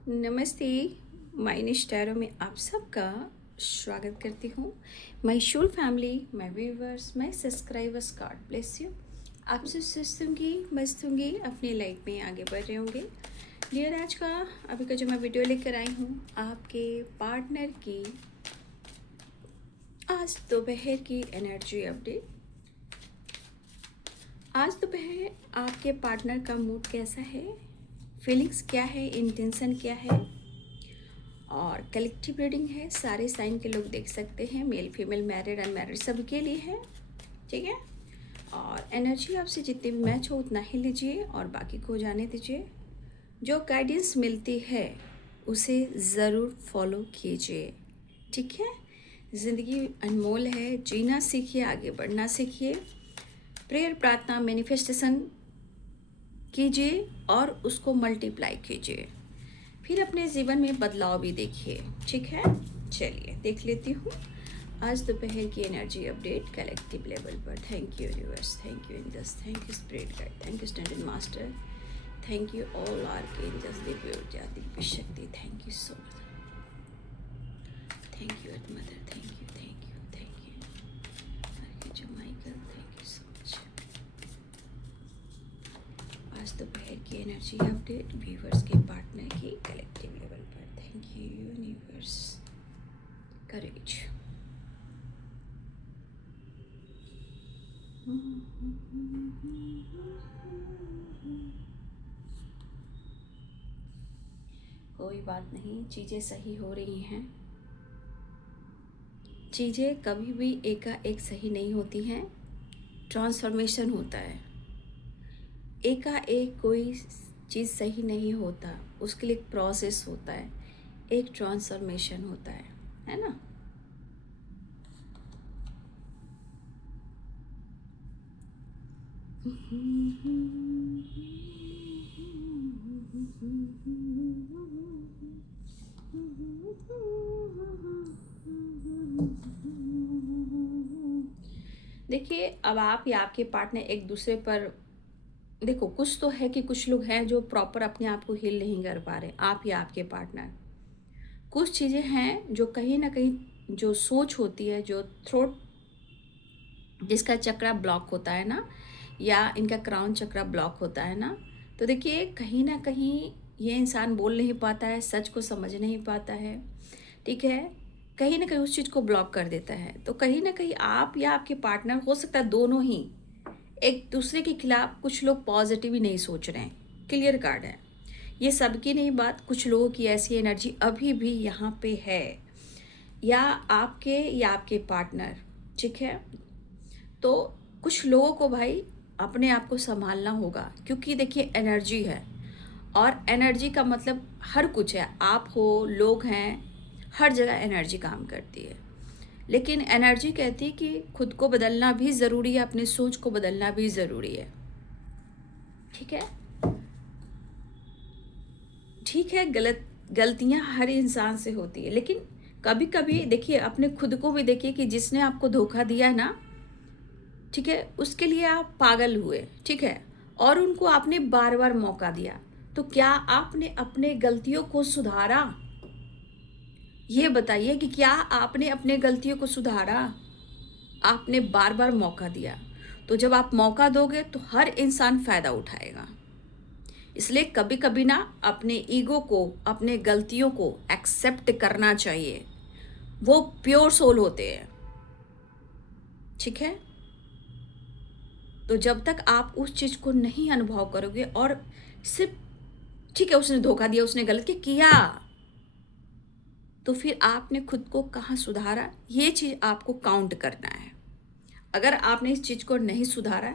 नमस्ते। माइनिश टैरो में आप सबका स्वागत करती हूँ। My soul family, my viewers, my subscribers, God bless you. आप सब स्वस्थ होंगी, मस्त होंगी, अपनी लाइफ में आगे बढ़ रहे होंगे। डियर, आज का अभी का जो मैं वीडियो लेकर आई हूँ आपके पार्टनर की आज दोपहर की एनर्जी अपडेट। आज दोपहर आपके पार्टनर का मूड कैसा है, फीलिंग्स क्या है, इंटेंशन क्या है, और कलेक्टिव रीडिंग है। सारे साइन के लोग देख सकते हैं, मेल फीमेल मैरिड अनमैरिड सभी के लिए है, ठीक है। और एनर्जी आपसे जितनी भी मैच हो उतना ही लीजिए और बाकी को जाने दीजिए। जो गाइडेंस मिलती है उसे ज़रूर फॉलो कीजिए, ठीक है। ज़िंदगी अनमोल है, जीना सीखिए, आगे बढ़ना सीखिए। प्रेयर, प्रार्थना, मैनिफेस्टेशन कीजिए और उसको मल्टीप्लाई कीजिए, फिर अपने जीवन में बदलाव भी देखिए, ठीक है। चलिए देख लेती हूँ आज दोपहर की एनर्जी अपडेट कलेक्टिव लेवल पर। Thank you universe, thank you angels, thank you spirit guide, thank you standard master, thank you all archangels, दिव्य ऊर्जा, दिव्य शक्ति, thank you so much, thank you earth mother, thank you, thank you, thank you जो Michael, thank you so much. आज दोपहर की energy update viewers के partner की कलेक्टिव लेवल पर। Thank you universe, courage. कोई बात नहीं, चीज़ें सही हो रही हैं। चीज़ें कभी भी एकाएक सही नहीं होती हैं, ट्रांसफॉर्मेशन होता है। एकाएक कोई चीज़ सही नहीं होता, उसके लिए एक प्रोसेस होता है, एक ट्रांसफॉर्मेशन होता है ना। देखिए, अब आप या आपके पार्टनर एक दूसरे पर, देखो कुछ तो है कि कुछ लोग हैं जो प्रॉपर अपने आप को हील नहीं कर पा रहे, आप या आपके पार्टनर। कुछ चीज़ें हैं जो कहीं ना कहीं जो सोच होती है, जो थ्रोट जिसका चक्रा ब्लॉक होता है ना, या इनका क्राउन चक्रा ब्लॉक होता है ना, तो देखिए कहीं ना कहीं ये इंसान बोल नहीं पाता है, सच को समझ नहीं पाता है, ठीक है। कहीं ना कहीं उस चीज़ को ब्लॉक कर देता है। तो कहीं ना कहीं आप या आपके पार्टनर, हो सकता है दोनों ही एक दूसरे के खिलाफ, कुछ लोग पॉजिटिव ही नहीं सोच रहे हैं, क्लियर कार्ड है। ये सबकी नहीं बात, कुछ लोगों की ऐसी एनर्जी अभी भी यहाँ पे है, या आपके पार्टनर, ठीक है। तो कुछ लोगों को भाई अपने आप को संभालना होगा, क्योंकि देखिए एनर्जी है, और एनर्जी का मतलब हर कुछ है, आप हो, लोग हैं, हर जगह एनर्जी काम करती है। लेकिन एनर्जी कहती है कि खुद को बदलना भी ज़रूरी है, अपनी सोच को बदलना भी ज़रूरी है, ठीक है। ठीक है, गलतियां हर इंसान से होती है, लेकिन कभी कभी देखिए अपने खुद को भी देखिए कि जिसने आपको धोखा दिया है ना, ठीक है, उसके लिए आप पागल हुए, ठीक है, और उनको आपने बार बार मौका दिया, तो क्या आपने अपने गलतियों को सुधारा? ये बताइए कि क्या आपने अपने गलतियों को सुधारा? आपने बार बार मौका दिया, तो जब आप मौका दोगे तो हर इंसान फायदा उठाएगा। इसलिए कभी कभी ना अपने ईगो को, अपने गलतियों को एक्सेप्ट करना चाहिए, वो प्योर सोल होते हैं, ठीक है। तो जब तक आप उस चीज को नहीं अनुभव करोगे, और सिर्फ ठीक है उसने धोखा दिया, उसने गलत किया, तो फिर आपने खुद को कहाँ सुधारा, ये चीज आपको काउंट करना है। अगर आपने इस चीज को नहीं सुधारा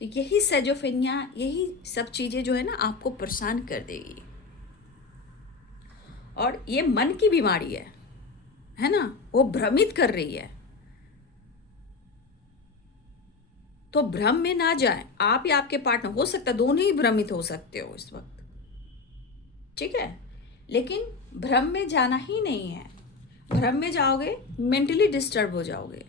तो यही सेजोफेनिया, यही सब चीजें जो है ना आपको परेशान कर देगी, और ये मन की बीमारी है ना, वो भ्रमित कर रही है। तो भ्रम में ना जाए आप या आपके पार्टनर, हो सकता है दोनों ही भ्रमित हो सकते हो इस वक्त, ठीक है। लेकिन भ्रम में जाना ही नहीं है, भ्रम में जाओगे मेंटली डिस्टर्ब हो जाओगे।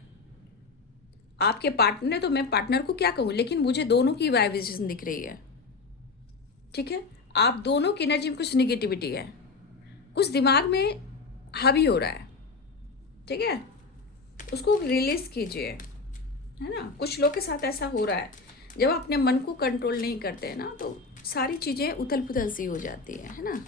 आपके पार्टनर, तो मैं पार्टनर को क्या कहूँ, लेकिन मुझे दोनों की वाइब्रेशन दिख रही है, ठीक है। आप दोनों की एनर्जी में कुछ निगेटिविटी है, कुछ दिमाग में हावी हो रहा है, ठीक है, उसको रिलीज कीजिए, है ना। कुछ लोग के साथ ऐसा हो रहा है, जब आप अपने मन को कंट्रोल नहीं करते हैं ना, तो सारी चीज़ें उथल पुथल सी हो जाती है ना।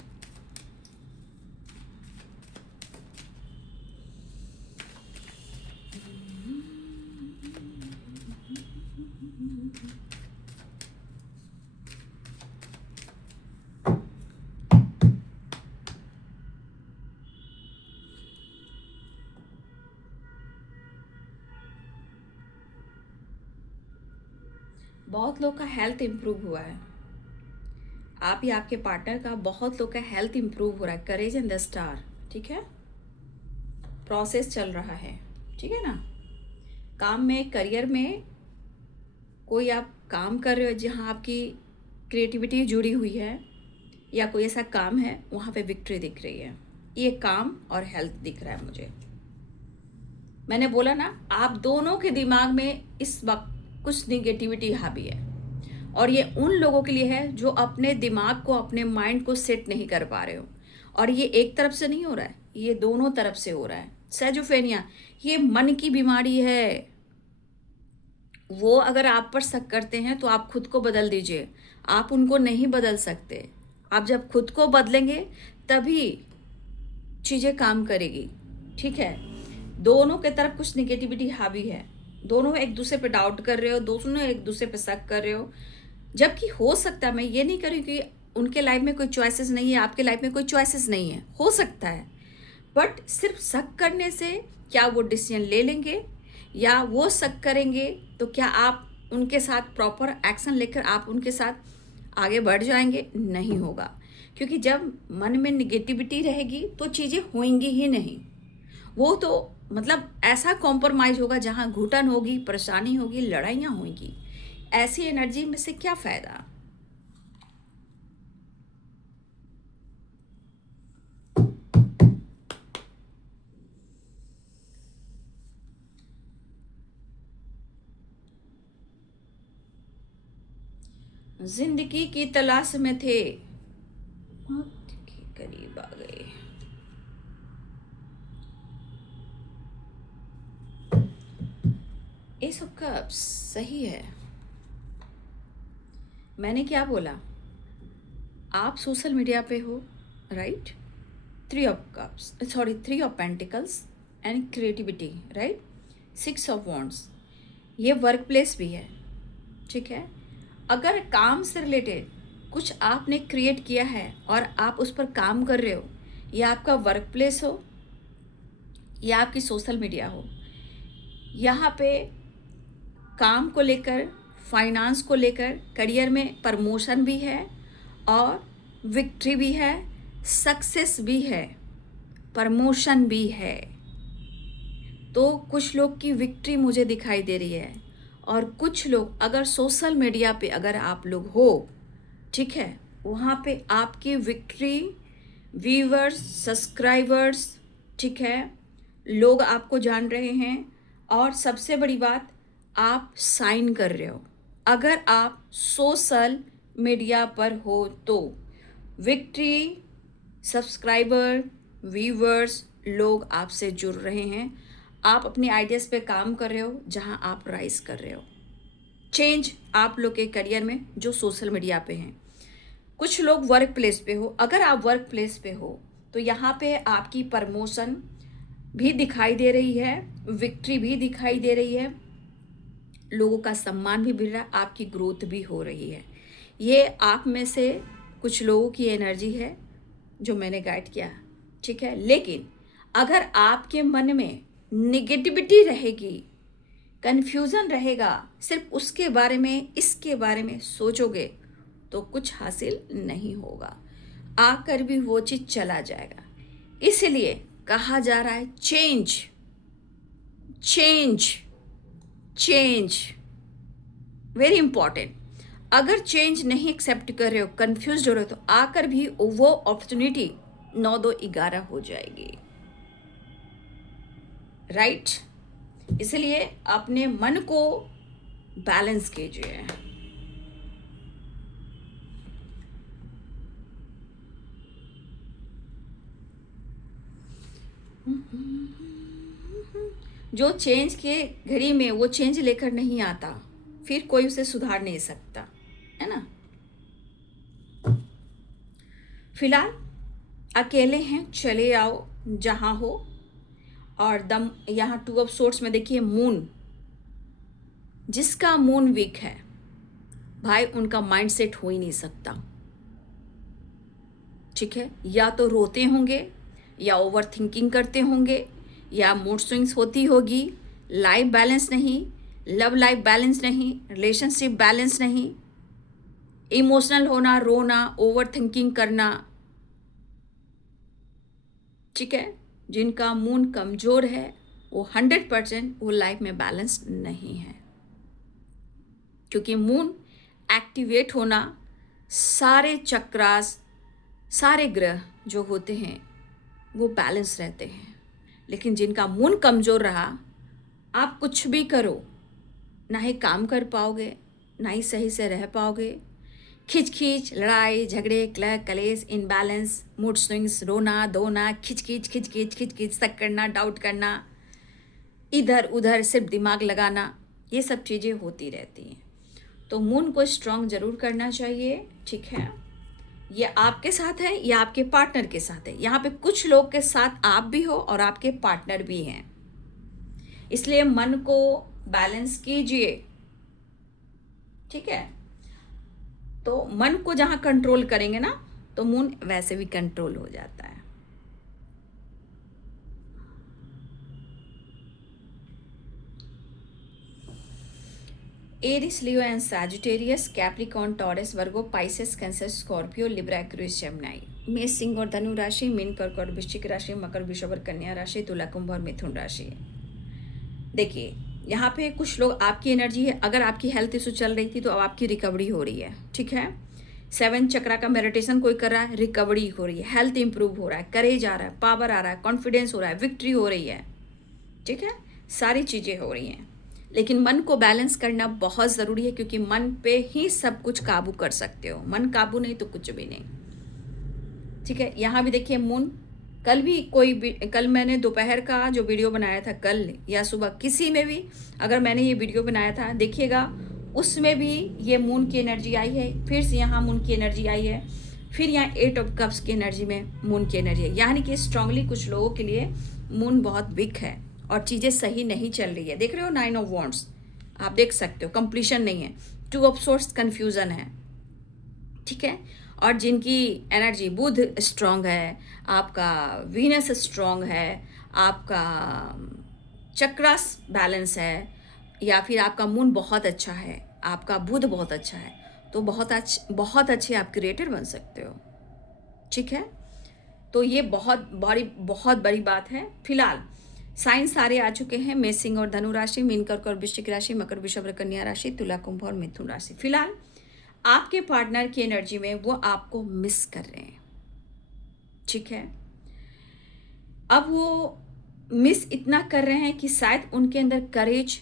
बहुत लोग का हेल्थ इम्प्रूव हुआ है, आप या आपके पार्टनर का बहुत लोग का हेल्थ इम्प्रूव हो रहा है। करेज एंड द स्टार, ठीक है, प्रोसेस चल रहा है, ठीक है ना। काम में, करियर में कोई आप काम कर रहे हो जहाँ आपकी क्रिएटिविटी जुड़ी हुई है, या कोई ऐसा काम है वहाँ पे विक्ट्री दिख रही है। ये काम और हेल्थ दिख रहा है मुझे। मैंने बोला ना, आप दोनों के दिमाग में इस वक्त कुछ निगेटिविटी हावी है, और ये उन लोगों के लिए है जो अपने दिमाग को, अपने माइंड को सेट नहीं कर पा रहे हो। और ये एक तरफ से नहीं हो रहा है, ये दोनों तरफ से हो रहा है। सेजोफेनिया ये मन की बीमारी है। वो अगर आप पर शक करते हैं तो आप खुद को बदल दीजिए, आप उनको नहीं बदल सकते। आप जब खुद को बदलेंगे तभी चीज़ें काम करेगी, ठीक है। दोनों के तरफ कुछ निगेटिविटी हावी है, दोनों एक दूसरे पे डाउट कर रहे हो, दोनों एक दूसरे पे शक कर रहे हो। जबकि हो सकता है, मैं ये नहीं कह रही कि उनके लाइफ में कोई चॉइसेस नहीं है, आपके लाइफ में कोई चॉइसेस नहीं है, हो सकता है। बट सिर्फ शक करने से क्या वो डिसीजन ले लेंगे, या वो शक करेंगे तो क्या आप उनके साथ प्रॉपर एक्शन लेकर आप उनके साथ आगे बढ़ जाएंगे? नहीं होगा, क्योंकि जब मन में निगेटिविटी रहेगी तो चीज़ें होंगी ही नहीं। वो तो मतलब ऐसा कॉम्प्रोमाइज़ होगा जहाँ घुटन होगी, परेशानी होगी, लड़ाइयाँ होंगी। ऐसी एनर्जी में से क्या फ़ायदा। जिंदगी की तलाश में थे, मौत के करीब आ गए। एस ऑफ कप्स सही है। मैंने क्या बोला, आप सोशल मीडिया पे हो, right. Three of cups, sorry, three of pentacles and creativity, right. Six of wands, ये वर्क प्लेस भी है, ठीक है। अगर काम से रिलेटेड कुछ आपने क्रिएट किया है और आप उस पर काम कर रहे हो, या आपका वर्क प्लेस हो या आपकी सोशल मीडिया हो, यहाँ पे काम को लेकर, फाइनेंस को लेकर, करियर में प्रमोशन भी है और विक्ट्री भी है, सक्सेस भी है, प्रमोशन भी है। तो कुछ लोग की विक्ट्री मुझे दिखाई दे रही है, और कुछ लोग अगर सोशल मीडिया पे अगर आप लोग हो, ठीक है, वहाँ पे आपकी विक्ट्री, व्यूवर्स, सब्सक्राइबर्स, ठीक है, लोग आपको जान रहे हैं। और सबसे बड़ी बात, आप साइन कर रहे हो। अगर आप सोशल मीडिया पर हो तो विक्ट्री, सब्सक्राइबर, व्यूवर्स, लोग आपसे जुड़ रहे हैं। आप अपने आइडियाज़ पे काम कर रहे हो, जहां आप राइज कर रहे हो। चेंज आप लोग के करियर में जो सोशल मीडिया पे हैं। कुछ लोग वर्क प्लेस पे हो, अगर आप वर्क प्लेस पे हो तो यहाँ पे आपकी प्रमोशन भी दिखाई दे रही है, विक्ट्री भी दिखाई दे रही है, लोगों का सम्मान भी मिल रहा है, आपकी ग्रोथ भी हो रही है। ये आप में से कुछ लोगों की एनर्जी है जो मैंने गाइड किया, ठीक है। लेकिन अगर आपके मन में निगेटिविटी रहेगी, कन्फ्यूज़न रहेगा, सिर्फ उसके बारे में, इसके बारे में सोचोगे, तो कुछ हासिल नहीं होगा, आकर भी वो चीज़ चला जाएगा। इसलिए कहा जा रहा है change, change, change, very important. अगर चेंज नहीं एक्सेप्ट कर रहे हो, कंफ्यूज हो रहे हो, तो आकर भी वो अपॉर्चुनिटी 9-2-11 हो जाएगी, राइट। इसलिए अपने मन को बैलेंस कीजिए। जो चेंज के घड़ी में वो चेंज लेकर नहीं आता, फिर कोई उसे सुधार नहीं सकता, है ना। फिलहाल अकेले हैं, चले आओ जहाँ हो। और दम यहाँ टू ऑफ सोर्ट्स में देखिए मून, जिसका मून वीक है भाई, उनका माइंडसेट हो ही नहीं सकता, ठीक है। या तो रोते होंगे, या ओवर थिंकिंग करते होंगे, या मूड स्विंग्स होती होगी, लाइफ बैलेंस नहीं, लव लाइफ बैलेंस नहीं, रिलेशनशिप बैलेंस नहीं, इमोशनल होना, रोना, ओवर थिंकिंग करना, ठीक है। जिनका मून कमज़ोर है वो 100% वो लाइफ में बैलेंस नहीं है, क्योंकि मून एक्टिवेट होना, सारे चक्रास, सारे ग्रह जो होते हैं वो बैलेंस रहते हैं। लेकिन जिनका मून कमज़ोर रहा, आप कुछ भी करो, ना ही काम कर पाओगे, ना ही सही से रह पाओगे। खिंच खिंच, लड़ाई झगड़े, कलेश, इनबैलेंस, मूड स्विंग्स, रोना धोना, खिंच खिंच खिंच खिंच खिंच खिंच, शक करना, डाउट करना, इधर उधर सिर्फ दिमाग लगाना, ये सब चीज़ें होती रहती हैं। तो मून को स्ट्रांग ज़रूर करना चाहिए, ठीक है। ये आपके साथ है या आपके पार्टनर के साथ है। यहाँ पे कुछ लोग के साथ आप भी हो और आपके पार्टनर भी हैं, इसलिए मन को बैलेंस कीजिए, ठीक है। तो मन को जहाँ कंट्रोल करेंगे ना, तो मून वैसे भी कंट्रोल हो जाता है। Aries, Leo and Sagittarius, Capricorn, Taurus, Virgo, Pisces, Cancer, Scorpio, Libra, Aquarius, Gemini. मेष, सिंह और धनु राशि, मीन, कर्क और वृश्चिक राशि, मकर, वृषभ और कन्या राशि, तुला, कुंभ और मिथुन राशि। देखिए यहाँ पे कुछ लोग, आपकी एनर्जी है, अगर आपकी हेल्थ इशू चल रही थी तो अब आपकी रिकवरी हो रही है, ठीक है। 7 चक्रा का मेडिटेशन कोई कर रहा है, रिकवरी हो रही है, हेल्थ इंप्रूव हो रहा है, करेज आ रहा है, पावर आ रहा है, कॉन्फिडेंस हो रहा है, विक्ट्री हो रही है, ठीक है। सारी चीज़ें हो रही हैं, लेकिन मन को बैलेंस करना बहुत ज़रूरी है, क्योंकि मन पे ही सब कुछ काबू कर सकते हो। मन काबू नहीं तो कुछ भी नहीं, ठीक है। यहाँ भी देखिए मून, कल मैंने दोपहर का जो वीडियो बनाया था, कल या सुबह किसी में भी अगर मैंने ये वीडियो बनाया था, देखिएगा उसमें भी ये मून की एनर्जी आई है, फिर से यहाँ मून की एनर्जी आई है, फिर यहाँ 8 ऑफ कप्स की एनर्जी में मून की एनर्जी है। यानी कि स्ट्रांगली कुछ लोगों के लिए मून बहुत वीक है और चीज़ें सही नहीं चल रही है। देख रहे हो 9 ऑफ वॉन्ड्स, आप देख सकते हो, कंप्लीशन नहीं है, 2 ऑफ सोर्स, कन्फ्यूज़न है, ठीक है। और जिनकी एनर्जी, बुध स्ट्रांग है, आपका वीनस स्ट्रांग है, आपका चक्रास बैलेंस है, या फिर आपका मून बहुत अच्छा है, आपका बुध बहुत अच्छा है, तो बहुत अच्छे आप क्रिएटर बन सकते हो, ठीक है। तो ये बहुत बड़ी बात है। फिलहाल साइन सारे आ चुके हैं, मेष, सिंह और धनु राशि, मीन, कर्क और वृश्चिक राशि, मकर, वृषभ और कन्या राशि, तुला, कुंभ और मिथुन राशि। फिलहाल आपके पार्टनर की एनर्जी में वो आपको मिस कर रहे हैं, ठीक है। अब वो मिस इतना कर रहे हैं कि शायद उनके अंदर करेज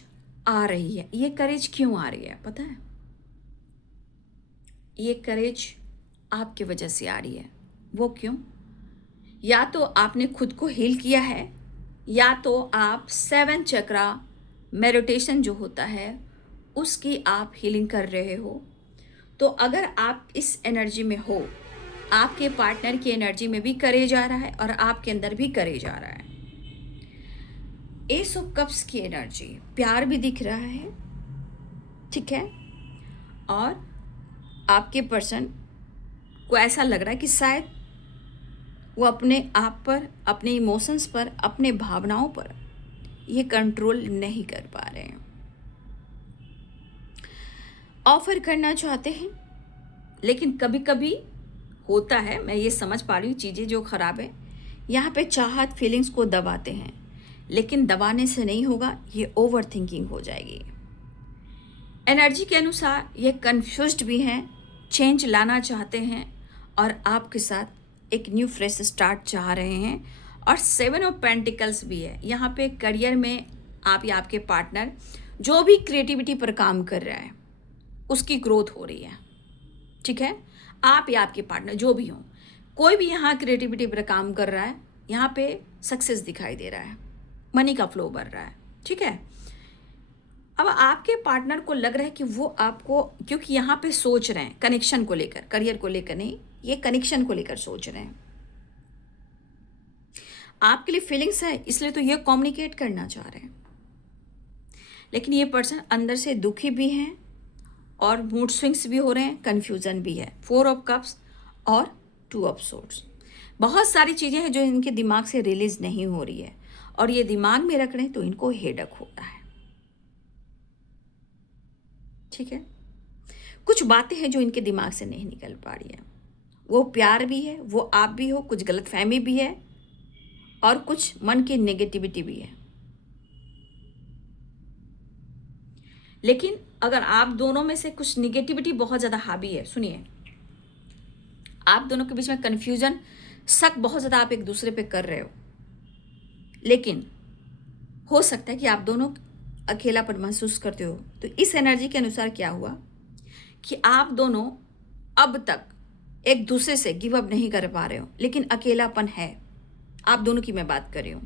आ रही है। ये करेज क्यों आ रही है पता है? ये करेज आपकी वजह से आ रही है। वो क्यों? या तो आपने खुद को हील किया है, या तो आप 7 चक्रा मेडिटेशन जो होता है उसकी आप हीलिंग कर रहे हो। तो अगर आप इस एनर्जी में हो, आपके पार्टनर की एनर्जी में भी करेज आ रहा है और आपके अंदर भी करेज आ रहा है। एस ऑफ कप्स की एनर्जी, प्यार भी दिख रहा है, ठीक है। और आपके पर्सन को ऐसा लग रहा है कि शायद वो अपने आप पर, अपने इमोशंस पर, अपने भावनाओं पर ये कंट्रोल नहीं कर पा रहे हैं। ऑफर करना चाहते हैं, लेकिन कभी कभी होता है, मैं ये समझ पा रही हूँ, चीज़ें जो ख़राब है, यहाँ पे चाहत फीलिंग्स को दबाते हैं, लेकिन दबाने से नहीं होगा, ये ओवर थिंकिंग हो जाएगी। एनर्जी के अनुसार ये कंफ्यूज्ड भी हैं, चेंज लाना चाहते हैं और आपके साथ एक न्यू फ्रेश स्टार्ट चाह रहे हैं। और 7 ऑफ पेंटिकल्स भी है यहाँ पे। करियर में आप या आपके पार्टनर जो भी क्रिएटिविटी पर काम कर रहा है उसकी ग्रोथ हो रही है, ठीक है। आप या आपके पार्टनर जो भी हो, कोई भी यहाँ क्रिएटिविटी पर काम कर रहा है यहाँ पे सक्सेस दिखाई दे रहा है, मनी का फ्लो बढ़ रहा है, ठीक है। अब आपके पार्टनर को लग रहा है कि वो आपको, क्योंकि यहाँ पे सोच रहे हैं कनेक्शन को लेकर, करियर को लेकर नहीं, ये कनेक्शन को लेकर सोच रहे हैं। आपके लिए फीलिंग्स है, इसलिए तो ये कम्युनिकेट करना चाह रहे हैं। लेकिन ये पर्सन अंदर से दुखी भी हैं और मूड स्विंग्स भी हो रहे हैं, कन्फ्यूजन भी है। 4 ऑफ कप्स और 2 ऑफ सोर्ड्स, बहुत सारी चीज़ें हैं जो इनके दिमाग से रिलीज नहीं हो रही है और ये दिमाग में रख रहे हैं तो इनको हेडक हो रहा है, ठीक है। कुछ बातें हैं जो इनके दिमाग से नहीं निकल पा रही है। वो प्यार भी है, वो आप भी हो, कुछ गलतफहमी भी है और कुछ मन की नेगेटिविटी भी है। लेकिन अगर आप दोनों में से कुछ निगेटिविटी बहुत ज़्यादा हावी है, सुनिए, आप दोनों के बीच में कन्फ्यूजन, शक बहुत ज़्यादा आप एक दूसरे पे कर रहे हो, लेकिन हो सकता है कि आप दोनों अकेलापन महसूस करते हो। तो इस एनर्जी के अनुसार क्या हुआ कि आप दोनों अब तक एक दूसरे से गिव अप नहीं कर पा रहे हो, लेकिन अकेलापन है। आप दोनों की मैं बात कर रही हूँ।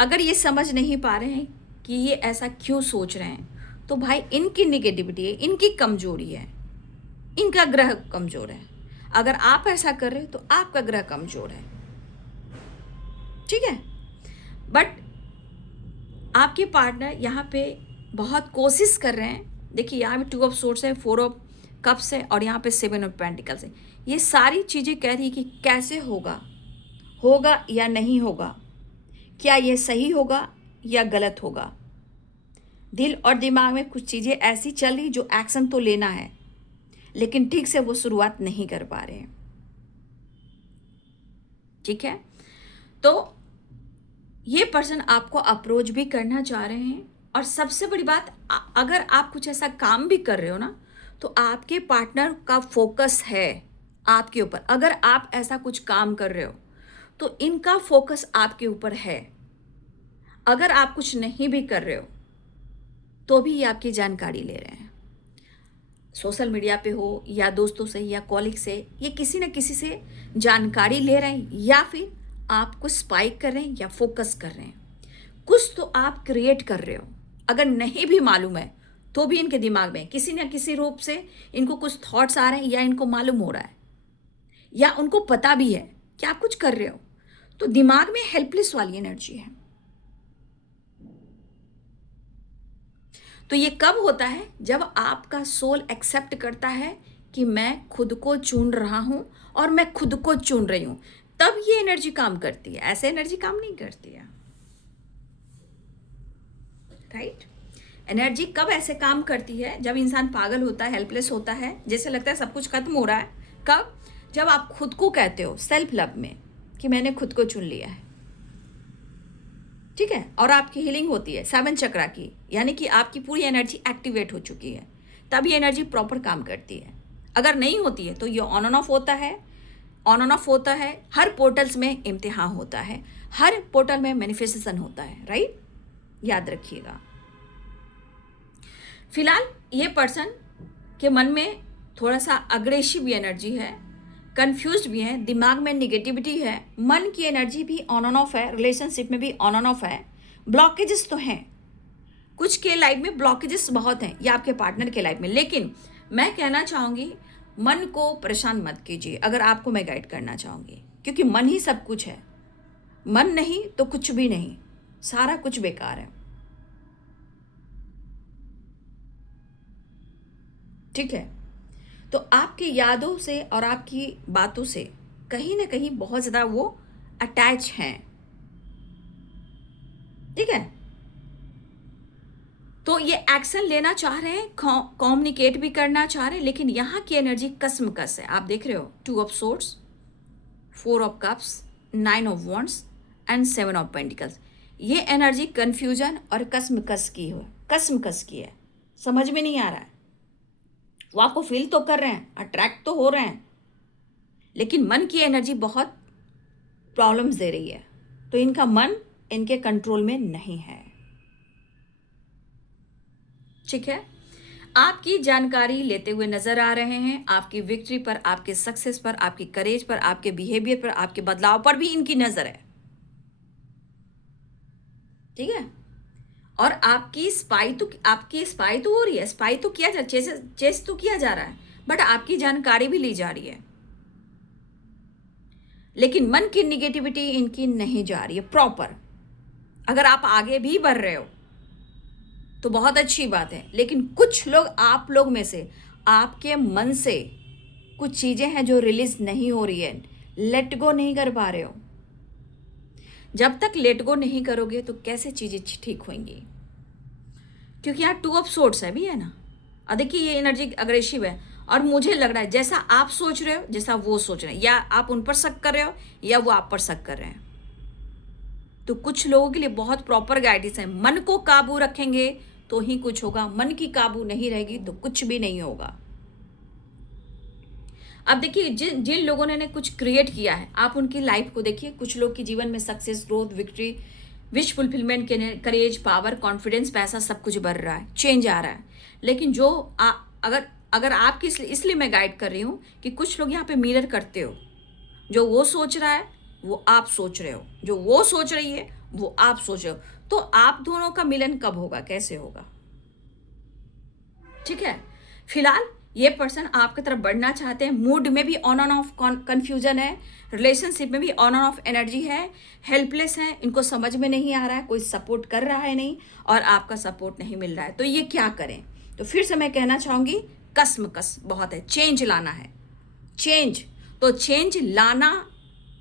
अगर ये समझ नहीं पा रहे हैं कि ये ऐसा क्यों सोच रहे हैं, तो भाई इनकी निगेटिविटी है, इनकी कमजोरी है, इनका ग्रह कमजोर है। अगर आप ऐसा कर रहे हो तो आपका ग्रह कमजोर है, ठीक है। बट आपके पार्टनर यहाँ पे बहुत कोशिश कर रहे हैं। देखिए यहाँ पे 2 ऑफ सोर्ड्स है, 4 ऑफ कप्स है और यहाँ पे 7 ऑफ पेंटिकल्स है। ये सारी चीज़ें कह रही है कि कैसे होगा, होगा या नहीं होगा, क्या ये सही होगा या गलत होगा। दिल और दिमाग में कुछ चीज़ें ऐसी चल रही जो एक्शन तो लेना है, लेकिन ठीक से वो शुरुआत नहीं कर पा रहे हैं, ठीक है। तो ये पर्सन आपको अप्रोच भी करना चाह रहे हैं और सबसे बड़ी बात, अगर आप कुछ ऐसा काम भी कर रहे हो ना, तो आपके पार्टनर का फोकस है आपके ऊपर। अगर आप ऐसा कुछ काम कर रहे हो तो इनका फोकस आपके ऊपर है। अगर आप कुछ नहीं भी कर रहे हो तो भी ये आपकी जानकारी ले रहे हैं, सोशल मीडिया पे हो या दोस्तों से या कॉलीग से, ये किसी न किसी से जानकारी ले रहे हैं या फिर आपको स्पाइक कर रहे हैं या फोकस कर रहे हैं। कुछ तो आप क्रिएट कर रहे हो। अगर नहीं भी मालूम है तो भी इनके दिमाग में किसी न किसी रूप से इनको कुछ थॉट्स आ रहे हैं, या इनको मालूम हो रहा है या उनको पता भी है कि आप कुछ कर रहे हो। तो दिमाग में हेल्पलेस वाली एनर्जी है। तो ये कब होता है, जब आपका सोल एक्सेप्ट करता है कि मैं खुद को चुन रहा हूं और मैं खुद को चुन रही हूं, तब ये एनर्जी काम करती है। ऐसे एनर्जी काम नहीं करती है, राइट। एनर्जी कब ऐसे काम करती है, जब इंसान पागल होता है, हेल्पलेस होता है, जैसे लगता है सब कुछ खत्म हो रहा है। कब? जब आप खुद को कहते हो सेल्फ लव में कि मैंने खुद को चुन लिया है, ठीक है, और आपकी हीलिंग होती है 7 चक्रा की, यानी कि आपकी पूरी एनर्जी एक्टिवेट हो चुकी है, तब ये एनर्जी प्रॉपर काम करती है। अगर नहीं होती है तो ये ऑन एंड ऑफ होता है, ऑन एंड ऑफ होता है। हर पोर्टल्स में इम्तिहान होता है, हर पोर्टल में मैनिफेस्टेशन होता है, राइट, याद रखिएगा। फिलहाल ये पर्सन के मन में थोड़ा सा अग्रेसिव एनर्जी है, कंफ्यूज भी है, दिमाग में निगेटिविटी है, मन की एनर्जी भी ऑन एंड ऑफ है, रिलेशनशिप में भी ऑन एंड ऑफ है। ब्लॉकेजेस तो हैं, कुछ के लाइफ में ब्लॉकेजेस बहुत हैं, या आपके पार्टनर के लाइफ में। लेकिन मैं कहना चाहूँगी, मन को परेशान मत कीजिए। अगर आपको मैं गाइड करना चाहूँगी, क्योंकि मन ही सब कुछ है, मन नहीं तो कुछ भी नहीं, सारा कुछ बेकार है, ठीक है। तो आपकी यादों से और आपकी बातों से कहीं ना कहीं बहुत ज़्यादा वो अटैच हैं, ठीक है। तो ये एक्शन लेना चाह रहे हैं, कम्युनिकेट भी करना चाह रहे हैं, लेकिन यहाँ की एनर्जी कसमकस है। आप देख रहे हो 2 of swords, 4 of cups, 9 of wands and 7 of pentacles. ये एनर्जी कन्फ्यूजन और कसमकस की है, समझ में नहीं आ रहा है। वो आपको फील तो कर रहे हैं, अट्रैक्ट तो हो रहे हैं, लेकिन मन की एनर्जी बहुत प्रॉब्लम्स दे रही है। तो इनका मन इनके कंट्रोल में नहीं है, ठीक है। आपकी जानकारी लेते हुए नजर आ रहे हैं। आपकी विक्ट्री पर, आपके सक्सेस पर, आपकी करेज पर, आपके बिहेवियर पर, आपके बदलाव पर भी इनकी नजर है। ठीक है। और आपकी स्पाई तो हो रही है, स्पाई तो किया जा चेस तो किया जा रहा है, बट आपकी जानकारी भी ली जा रही है। लेकिन मन की निगेटिविटी इनकी नहीं जा रही है प्रॉपर। अगर आप आगे भी बढ़ रहे हो तो बहुत अच्छी बात है, लेकिन कुछ लोग, आप लोग में से, आपके मन से कुछ चीजें हैं जो रिलीज नहीं हो रही है, लेट गो नहीं कर पा रहे हो। जब तक लेट गो नहीं करोगे तो कैसे चीजें ठीक होंगी? क्योंकि यहाँ टू ऑफ सोर्ट्स है भी है ना। और देखिए ये एनर्जी अग्रेसिव है, और मुझे लग रहा है जैसा आप सोच रहे हो, जैसा वो सोच रहे हैं, या आप उन पर शक कर रहे हो या वो आप पर शक कर रहे हैं। तो कुछ लोगों के लिए बहुत प्रॉपर गाइडेंस है। मन को काबू रखेंगे तो ही कुछ होगा, मन की काबू नहीं रहेगी तो कुछ भी नहीं होगा। अब देखिए जिन जिन लोगों ने कुछ क्रिएट किया है, आप उनकी लाइफ को देखिए। कुछ लोग के जीवन में success, growth, victory, wish fulfilment, courage, power, confidence, पैसा सब कुछ बढ़ रहा है, चेंज आ रहा है। लेकिन जो अगर अगर आपकी इसलिए मैं गाइड कर रही हूँ कि कुछ लोग यहाँ पे मिरर करते हो। जो वो सोच रहा है वो आप सोच रहे हो, जो वो सोच रही है वो आप सोच रहे हो। तो आप दोनों का मिलन कब होगा, कैसे होगा? ठीक है। फिलहाल ये पर्सन आपकी तरफ बढ़ना चाहते हैं। मूड में भी ऑन एंड ऑफ कंफ्यूजन है, रिलेशनशिप में भी ऑन एंड ऑफ एनर्जी है, हेल्पलेस है, इनको समझ में नहीं आ रहा है, कोई सपोर्ट कर रहा है नहीं, और आपका सपोर्ट नहीं मिल रहा है। तो ये क्या करें? तो फिर से मैं कहना चाहूंगी, कस बहुत है, चेंज लाना है। चेंज तो चेंज लाना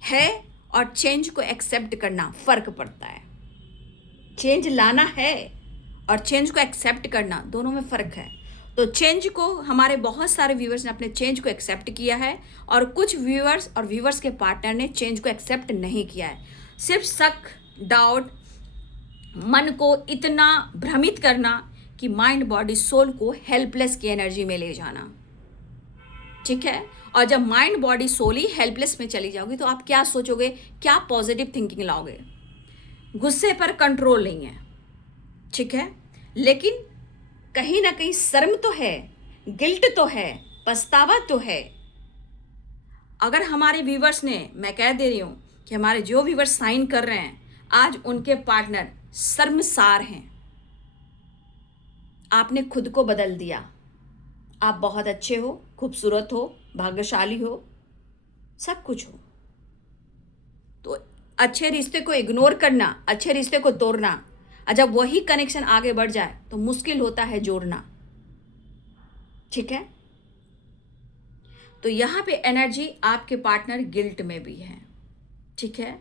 है और चेंज को एक्सेप्ट करना फर्क पड़ता है। चेंज लाना है और चेंज को एक्सेप्ट करना, दोनों में फर्क है। तो चेंज को, हमारे बहुत सारे व्यूवर्स ने अपने चेंज को एक्सेप्ट किया है, और कुछ व्यूवर्स और व्यूवर्स के पार्टनर ने चेंज को एक्सेप्ट नहीं किया है। सिर्फ शक, डाउट, मन को इतना भ्रमित करना कि माइंड, बॉडी, सोल को हेल्पलेस की एनर्जी में ले जाना। ठीक है। और जब माइंड, बॉडी, सोल ही हेल्पलेस में चली जाओगी तो आप क्या सोचोगे, क्या पॉजिटिव थिंकिंग लाओगे? गुस्से पर कंट्रोल नहीं है। ठीक है। लेकिन कहीं ना कहीं शर्म तो है, गिल्ट तो है, पछतावा तो है। अगर हमारे व्यूवर्स ने, मैं कह दे रही हूं कि हमारे जो व्यूवर्स साइन कर रहे हैं, आज उनके पार्टनर शर्मसार हैं। आपने खुद को बदल दिया। आप बहुत अच्छे हो, खूबसूरत हो, भाग्यशाली हो, सब कुछ हो। तो अच्छे रिश्ते को इग्नोर करना, अच्छे रिश्ते को तोड़ना, और जब वही कनेक्शन आगे बढ़ जाए तो मुश्किल होता है जोड़ना। ठीक है। तो यहां पे एनर्जी आपके पार्टनर गिल्ट में भी है। ठीक है।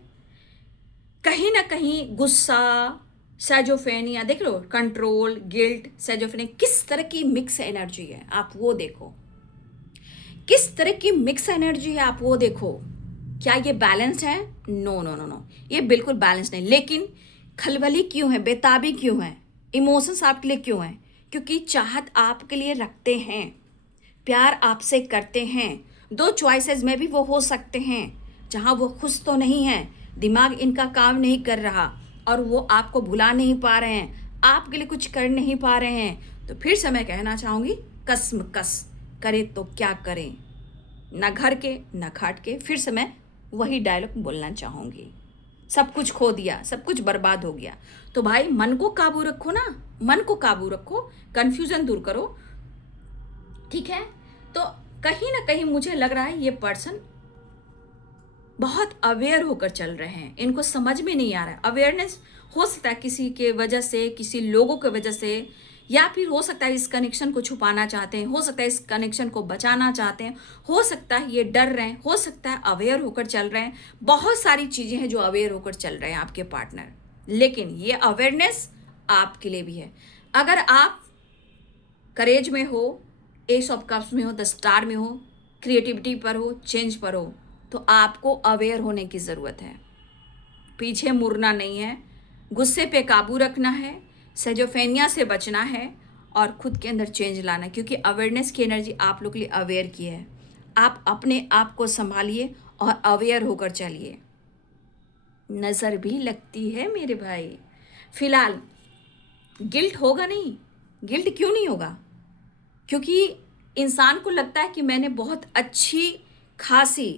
कहीं ना कहीं गुस्सा, सैजोफेनिया, देख लो, कंट्रोल, गिल्ट, सैजोफेनिया, किस तरह की मिक्स एनर्जी है आप वो देखो। किस तरह की मिक्स एनर्जी है आप वो देखो। क्या ये बैलेंस है? नो नो नो नो, ये बिल्कुल बैलेंस नहीं। लेकिन खलबली क्यों है, बेताबी क्यों है, इमोशंस आपके लिए क्यों है? क्योंकि चाहत आपके लिए रखते हैं, प्यार आपसे करते हैं। दो चॉइसेस में भी वो हो सकते हैं, जहां वो खुश तो नहीं है, दिमाग इनका काम नहीं कर रहा, और वो आपको भुला नहीं पा रहे हैं, आपके लिए कुछ कर नहीं पा रहे हैं। तो फिर से मैं कहना चाहूंगी, कस करे तो क्या करें, ना घर के ना खाट के। फिर से मैं वही डायलॉग बोलना चाहूंगी, सब कुछ खो दिया, सब कुछ बर्बाद हो गया। तो भाई मन को काबू रखो ना, मन को काबू रखो, कंफ्यूजन दूर करो। ठीक है। तो कहीं ना कहीं मुझे लग रहा है ये पर्सन बहुत अवेयर होकर चल रहे हैं, इनको समझ में नहीं आ रहा है। अवेयरनेस हो सकता है किसी के वजह से, किसी लोगों के वजह से, या फिर हो सकता है इस कनेक्शन को छुपाना चाहते हैं, हो सकता है इस कनेक्शन को बचाना चाहते हैं, हो सकता है ये डर रहे हैं, हो सकता है अवेयर होकर चल रहे हैं। बहुत सारी चीजें हैं जो अवेयर होकर चल रहे हैं आपके पार्टनर। लेकिन ये अवेयरनेस आपके लिए भी है। अगर आप करेज में हो, एस ऑफ कप्स में हो, द स्टार में हो, क्रिएटिविटी पर हो, चेंज पर हो, तो आपको अवेयर होने की ज़रूरत है। पीछे मुड़ना नहीं है, गुस्से पे काबू रखना है, सेजोफेनिया से बचना है, और खुद के अंदर चेंज लाना है। क्योंकि अवेयरनेस की एनर्जी आप लोग के लिए अवेयर की है। आप अपने आप को संभालिए और अवेयर होकर चलिए। नज़र भी लगती है मेरे भाई। फिलहाल गिल्ट होगा नहीं, गिल्ट क्यों नहीं होगा? क्योंकि इंसान को लगता है कि मैंने बहुत खासी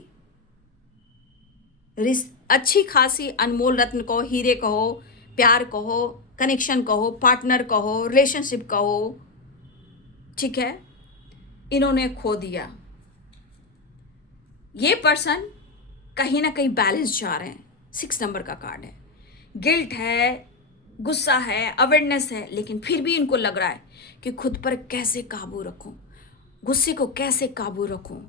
अच्छी खासी अनमोल रत्न कहो, हीरे कहो, प्यार कहो, कनेक्शन कहो, पार्टनर कहो, रिलेशनशिप कहो, ठीक है, इन्होंने खो दिया। ये पर्सन कहीं ना कहीं बैलेंस जा रहे हैं। 6 नंबर का कार्ड है। गिल्ट है, गुस्सा है, अवेयरनेस है, लेकिन फिर भी इनको लग रहा है कि खुद पर कैसे काबू रखूं, गुस्से को कैसे काबू रखूं,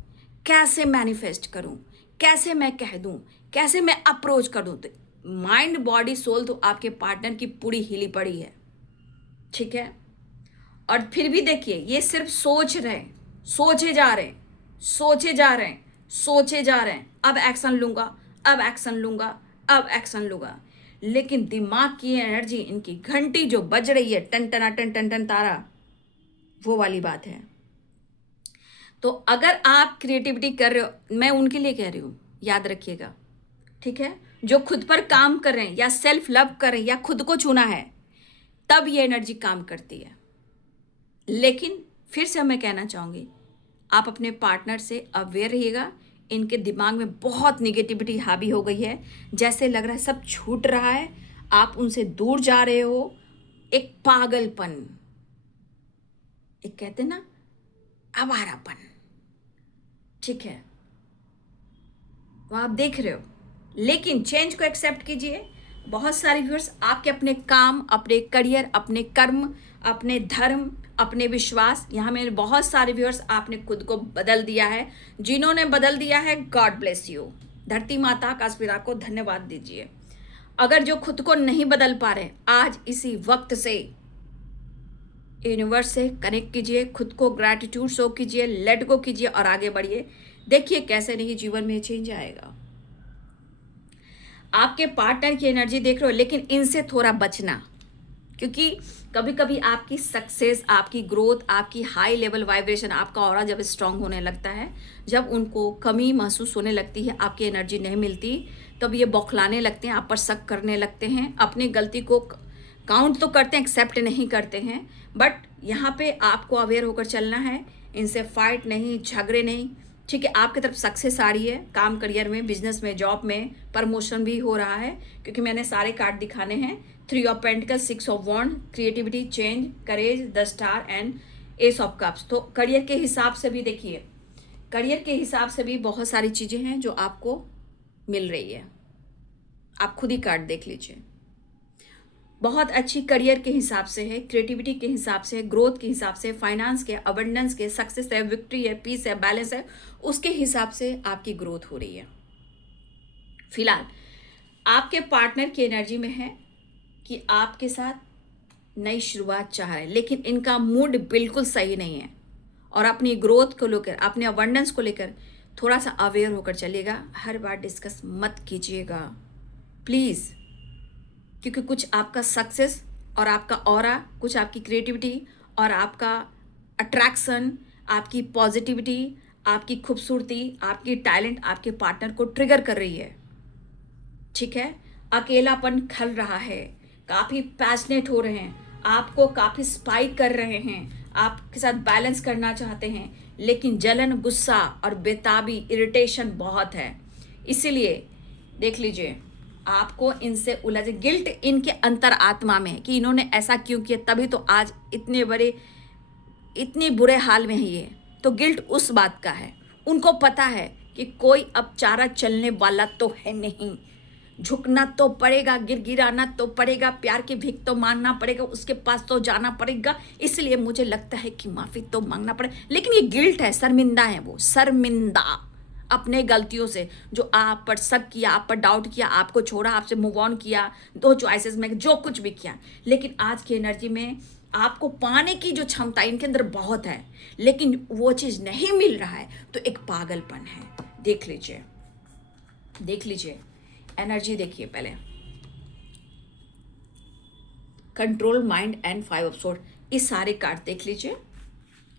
कैसे मैनिफेस्ट करूं, कैसे मैं कह दूं, कैसे मैं अप्रोच कर दूं। तो माइंड बॉडी सोल तो आपके पार्टनर की पूरी हिली पड़ी है, ठीक है। और फिर भी देखिए, ये सिर्फ सोच रहे हैं, सोचे जा रहे हैं, सोचे जा रहे हैं, सोचे जा रहे हैं, अब एक्शन लूंगा, अब एक्शन लूंगा, अब एक्शन लूंगा। लेकिन दिमाग की एनर्जी, इनकी घंटी जो बज रही है, टन टना टन टन टन तारा, वो वाली बात है। तो अगर आप क्रिएटिविटी कर रहे हो, मैं उनके लिए कह रही हूं, याद रखिएगा, ठीक है, जो खुद पर काम कर रहे हैं या सेल्फ लव कर रहे हैं या खुद को चुना है, तब ये एनर्जी काम करती है। लेकिन फिर से मैं कहना चाहूंगी, आप अपने पार्टनर से अवेयर रहिएगा। इनके दिमाग में बहुत निगेटिविटी हावी हो गई है, जैसे लग रहा है सब छूट रहा है, आप उनसे दूर जा रहे हो। एक पागलपन, एक कहते हैं ना आवारापन, ठीक है, वो आप देख रहे हो। लेकिन चेंज को एक्सेप्ट कीजिए। बहुत सारे व्यूअर्स आपके अपने काम, अपने करियर, अपने कर्म, अपने धर्म, अपने विश्वास, यहाँ मेरे बहुत सारे व्यूअर्स आपने खुद को बदल दिया है। जिन्होंने बदल दिया है, गॉड ब्लेस यू। धरती माता आकाश पिता को धन्यवाद दीजिए। अगर जो खुद को नहीं बदल पा रहे, आज इसी वक्त से यूनिवर्स से कनेक्ट कीजिए, खुद को ग्रैटिट्यूड शो कीजिए, लेट गो कीजिए और आगे बढ़िए। देखिए कैसे नहीं जीवन में चेंज आएगा। आपके पार्टनर की एनर्जी देख रहे हो, लेकिन इनसे थोड़ा बचना, क्योंकि कभी कभी आपकी सक्सेस, आपकी ग्रोथ, आपकी हाई लेवल वाइब्रेशन, आपका ऑरा जब स्ट्रांग होने लगता है, जब उनको कमी महसूस होने लगती है, आपकी एनर्जी नहीं मिलती, तब ये बौखलाने लगते हैं, आप पर शक करने लगते हैं, अपनी गलती को काउंट तो करते हैं, एक्सेप्ट नहीं करते हैं। बट यहाँ पे आपको अवेयर होकर चलना है, इनसे फाइट नहीं, झगड़े नहीं, ठीक है। आपकी तरफ सक्सेस आ रही है, काम, करियर में, बिजनेस में, जॉब में, प्रमोशन भी हो रहा है, क्योंकि मैंने सारे कार्ड दिखाने हैं। 3 of pentacles, 6 of wand, creativity, change, courage, the star and ace of cups. तो करियर के हिसाब से भी देखिए, करियर के हिसाब से भी बहुत सारी चीज़ें हैं जो आपको मिल रही है। आप खुद ही कार्ड देख लीजिए। बहुत अच्छी करियर के हिसाब से है, क्रिएटिविटी के हिसाब से, ग्रोथ के हिसाब से, फाइनेंस के, अबंडेंस के, सक्सेस है, विक्ट्री है, पीस है, बैलेंस है, उसके हिसाब से आपकी ग्रोथ हो रही है। फिलहाल आपके पार्टनर की एनर्जी में है कि आपके साथ नई शुरुआत चाह रहे हैं, लेकिन इनका मूड बिल्कुल सही नहीं है, और अपनी ग्रोथ को लेकर, अपने अबंडेंस को लेकर थोड़ा सा अवेयर होकर चलिएगा। हर बार डिस्कस मत कीजिएगा प्लीज़, क्योंकि कुछ आपका सक्सेस और आपका ऑरा, कुछ आपकी क्रिएटिविटी और आपका अट्रैक्शन, आपकी पॉजिटिविटी, आपकी खूबसूरती, आपकी टैलेंट आपके पार्टनर को ट्रिगर कर रही है, ठीक है। अकेलापन खल रहा है, काफ़ी पैशनेट हो रहे हैं, आपको काफ़ी स्पाइक कर रहे हैं, आपके साथ बैलेंस करना चाहते हैं, लेकिन जलन, गुस्सा और बेताबी, इरिटेशन बहुत है। इसीलिए देख लीजिए, आपको इनसे उलझ, गिल्ट इनके अंतर आत्मा में है कि इन्होंने ऐसा क्यों किया, तभी तो आज इतने बुरे हाल में है ये। तो गिल्ट उस बात का है, उनको पता है कि कोई अब चारा चलने वाला तो है नहीं, झुकना तो पड़ेगा, गिड़गिड़ाना तो पड़ेगा, प्यार की भीख तो मांगना पड़ेगा, उसके पास तो जाना पड़ेगा। इसलिए मुझे लगता है कि माफ़ी तो मांगना पड़ेगा, लेकिन ये गिल्ट है, शर्मिंदा है, वो शर्मिंदा अपने गलतियों से, जो आप पर शक किया, आप पर डाउट किया, आपको छोड़ा, आपसे मूव ऑन किया, 2 चॉइसेस में जो कुछ भी किया। लेकिन आज की एनर्जी में आपको पाने की जो क्षमता इनके अंदर बहुत है, लेकिन वो चीज़ नहीं मिल रहा है, तो एक पागलपन है। देख लीजिए, देख लीजिए एनर्जी, देखिए पहले control, mind and 5 of sword, इस सारे कार्ड देख लीजिए।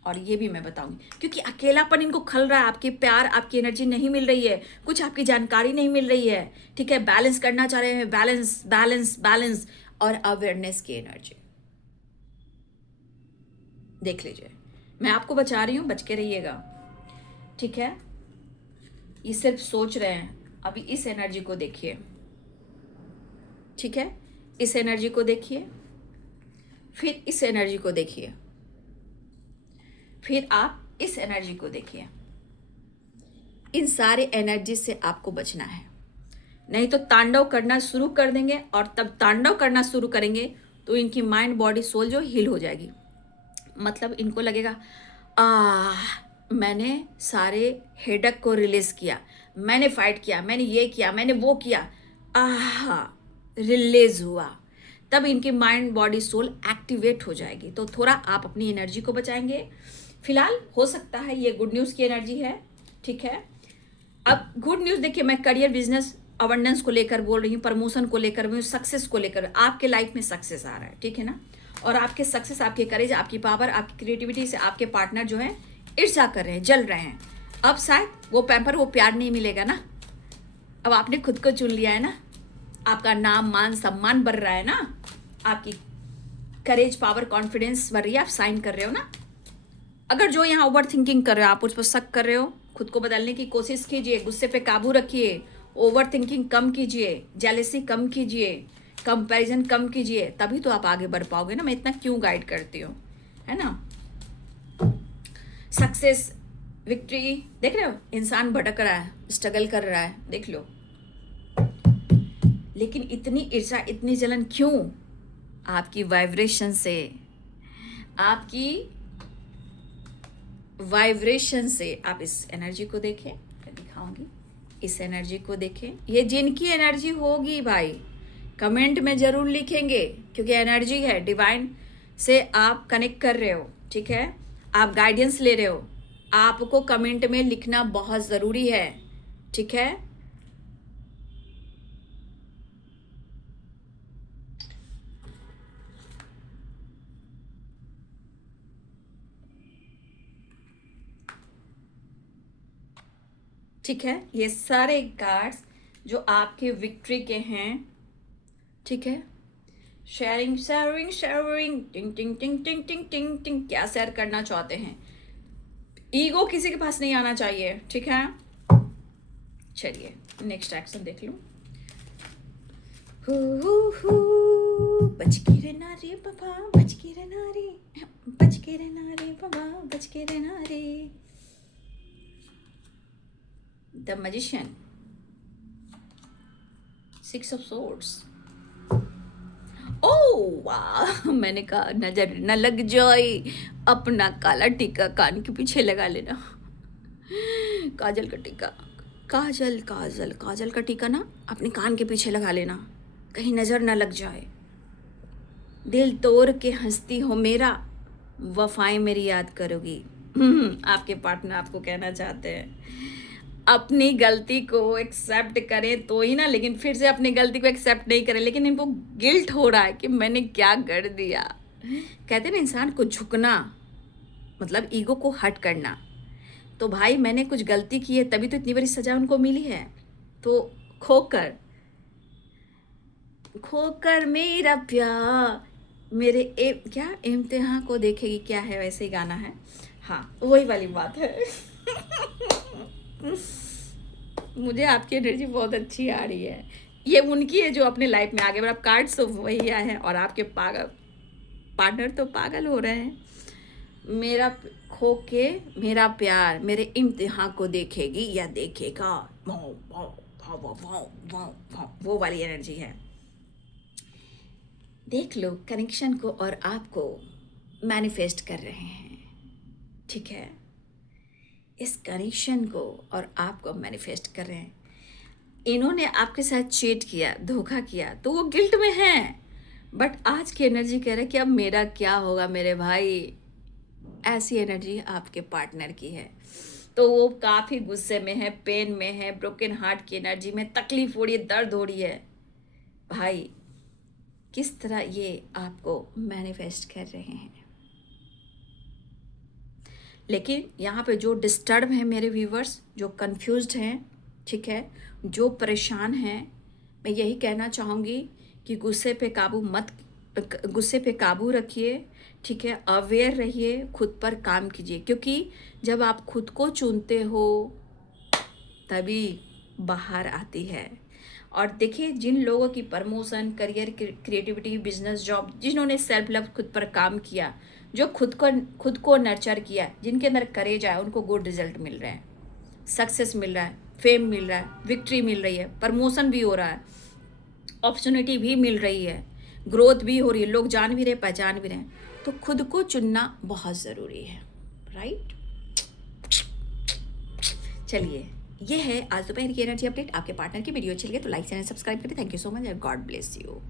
और ये भी मैं बताऊंगी, क्योंकि अकेलापन इनको खल रहा है, आपके प्यार, आपकी एनर्जी नहीं मिल रही है, कुछ आपकी जानकारी नहीं मिल रही है, ठीक है। बैलेंस करना चाह रहे हैं, बैलेंस बैलेंस बैलेंस और अवेयरनेस की एनर्जी देख लीजिए। मैं आपको बचा रही हूँ, बच के रहिएगा, ठीक है। ये सिर्फ सोच रहे हैं। अभी इस एनर्जी को देखिए, ठीक है, इस एनर्जी को देखिए, फिर इस एनर्जी को देखिए, फिर आप इस एनर्जी को देखिए। इन सारे एनर्जी से आपको बचना है, नहीं तो तांडव करना शुरू कर देंगे, और तब तांडव करना शुरू करेंगे तो इनकी माइंड बॉडी सोल जो हील हो जाएगी। मतलब इनको लगेगा मैंने सारे हेडक को रिलीज किया, मैंने फाइट किया, मैंने ये किया, मैंने वो किया, रिलीज हुआ। तब इनकी माइंड बॉडी सोल एक्टिवेट हो जाएगी। तो थोड़ा आप अपनी एनर्जी को बचाएंगे। फिलहाल हो सकता है ये गुड न्यूज़ की एनर्जी है, ठीक है। अब गुड न्यूज़ देखिए, मैं करियर, बिजनेस, अवेंडेंस को लेकर बोल रही हूँ, प्रमोशन को लेकर भी, सक्सेस को लेकर। आपके लाइफ में सक्सेस आ रहा है, ठीक है ना। और आपके सक्सेस, आपके करेज, आपकी पावर, आपकी क्रिएटिविटी से आपके पार्टनर जो है ईर्ष्या कर रहे हैं, जल रहे हैं। अब शायद वो पैम्पर, वो प्यार नहीं मिलेगा ना। अब आपने खुद को चुन लिया है ना, आपका नाम, मान, सम्मान बढ़ रहा है ना, आपकी करेज, पावर, कॉन्फिडेंस बढ़ रही है, आप साइन कर रहे हो ना। अगर जो यहाँ ओवर थिंकिंग कर रहे हो, आप उस पर शक कर रहे हो, खुद को बदलने की कोशिश कीजिए, गुस्से पे काबू रखिए, ओवर थिंकिंग कम कीजिए, जेलेसी कम कीजिए, कंपैरिजन कम कीजिए, तभी तो आप आगे बढ़ पाओगे ना। मैं इतना क्यों गाइड करती हूँ, है ना। सक्सेस, विक्ट्री, देख रहे हो, इंसान भटक रहा है, स्ट्रगल कर रहा है, देख लो। लेकिन इतनी ईर्ष्या, इतनी जलन क्यों? आपकी वाइब्रेशन से, आपकी वाइब्रेशन से। आप इस एनर्जी को देखें, मैं दिखाऊंगी, इस एनर्जी को देखें। ये जिनकी एनर्जी होगी भाई, कमेंट में जरूर लिखेंगे, क्योंकि एनर्जी है, डिवाइन से आप कनेक्ट कर रहे हो, ठीक है, आप गाइडेंस ले रहे हो। आपको कमेंट में लिखना बहुत ज़रूरी है, ठीक है। ठीक है, ये सारे कार्ड्स जो आपके विक्ट्री के हैं, ठीक है। शेयरिंग शेयरिंग शेयरिंग, टिंग टिंग टिंग टिंग टिंग टिंग टिंग, क्या शेयर करना चाहते हैं। ईगो किसी के पास नहीं आना चाहिए, ठीक है। चलिए नेक्स्ट एक्शन देख लूं। बच के रहना रे बाबा, बच के रहना रे, बच के रहना रे बाबा, बच के रहना रे। The magician, 6 of swords. ओह वाह, मैंने कहा नजर न लग जाए, अपना काला टीका कान के पीछे लगा लेना। काजल का टीका, काजल काजल काजल का टीका ना अपने कान के पीछे लगा लेना, कहीं नजर न लग जाए। दिल तोड़ के हंसती हो मेरा, वफाएं मेरी याद करोगी। आपके पार्टनर आपको कहना चाहते हैं अपनी गलती को एक्सेप्ट करें तो ही ना, लेकिन फिर से अपनी गलती को एक्सेप्ट नहीं करें, लेकिन इनको गिल्ट हो रहा है कि मैंने क्या कर दिया। कहते हैं ना, इंसान को झुकना मतलब ईगो को हट करना। तो भाई मैंने कुछ गलती की है, तभी तो इतनी बड़ी सजा उनको मिली है। तो खोकर खोकर मेरा प्यार, मेरे क्या इम्तिहान को देखेगी, क्या है, वैसे ही गाना है। हाँ वही वाली बात है। मुझे आपकी एनर्जी बहुत अच्छी आ रही है। ये उनकी है जो अपने लाइफ में आगे बढ़ा। कार्ड्स तो वही आए हैं, और आपके पार्टनर तो पागल हो रहे हैं। मेरा खो के मेरा प्यार मेरे इम्तिहान को देखेगी या देखेगा, वो वाली एनर्जी है। देख लो कनेक्शन को और आपको मैनिफेस्ट कर रहे हैं, ठीक है। इस कनेक्शन को और आपको मैनिफेस्ट कर रहे हैं। इन्होंने आपके साथ चीट किया, धोखा किया, तो वो गिल्ट में हैं। बट आज की एनर्जी कह रहे हैं कि अब मेरा क्या होगा मेरे भाई। ऐसी एनर्जी आपके पार्टनर की है। तो वो काफ़ी गुस्से में है, पेन में है, ब्रोकन हार्ट की एनर्जी में, तकलीफ हो रही है, दर्द हो रही है। भाई किस तरह ये आपको मैनिफेस्ट कर रहे हैं। लेकिन यहाँ पे जो डिस्टर्ब हैं मेरे व्यूवर्स, जो कंफ्यूज्ड हैं, ठीक है, जो परेशान हैं, मैं यही कहना चाहूँगी कि गुस्से पे काबू मत गुस्से पे काबू रखिए, ठीक है? अवेयर रहिए, खुद पर काम कीजिए, क्योंकि जब आप खुद को चुनते हो तभी बाहर आती है। और देखिए, जिन लोगों की promotion, career, creativity, business, job, जिन्होंने सेल्फ लव खुद पर काम किया, जो खुद को नर्चर किया, जिनके अंदर करेज आया, उनको गुड रिजल्ट मिल रहे हैं, सक्सेस मिल रहा है, फेम मिल रहा है, विक्ट्री मिल रही है, प्रमोशन भी हो रहा है, अपॉर्चुनिटी भी मिल रही है, ग्रोथ भी हो रही है, लोग जान भी रहे, पहचान भी रहे हैं। तो खुद को चुनना बहुत ज़रूरी है, राइट? चलिए, ये है आज दोपहर की एनर्जी अपडेट। आपके पार्टनर की वीडियो अच्छी लगे तो लाइक चैनल सब्सक्राइब करें। Thank you so much and God bless you.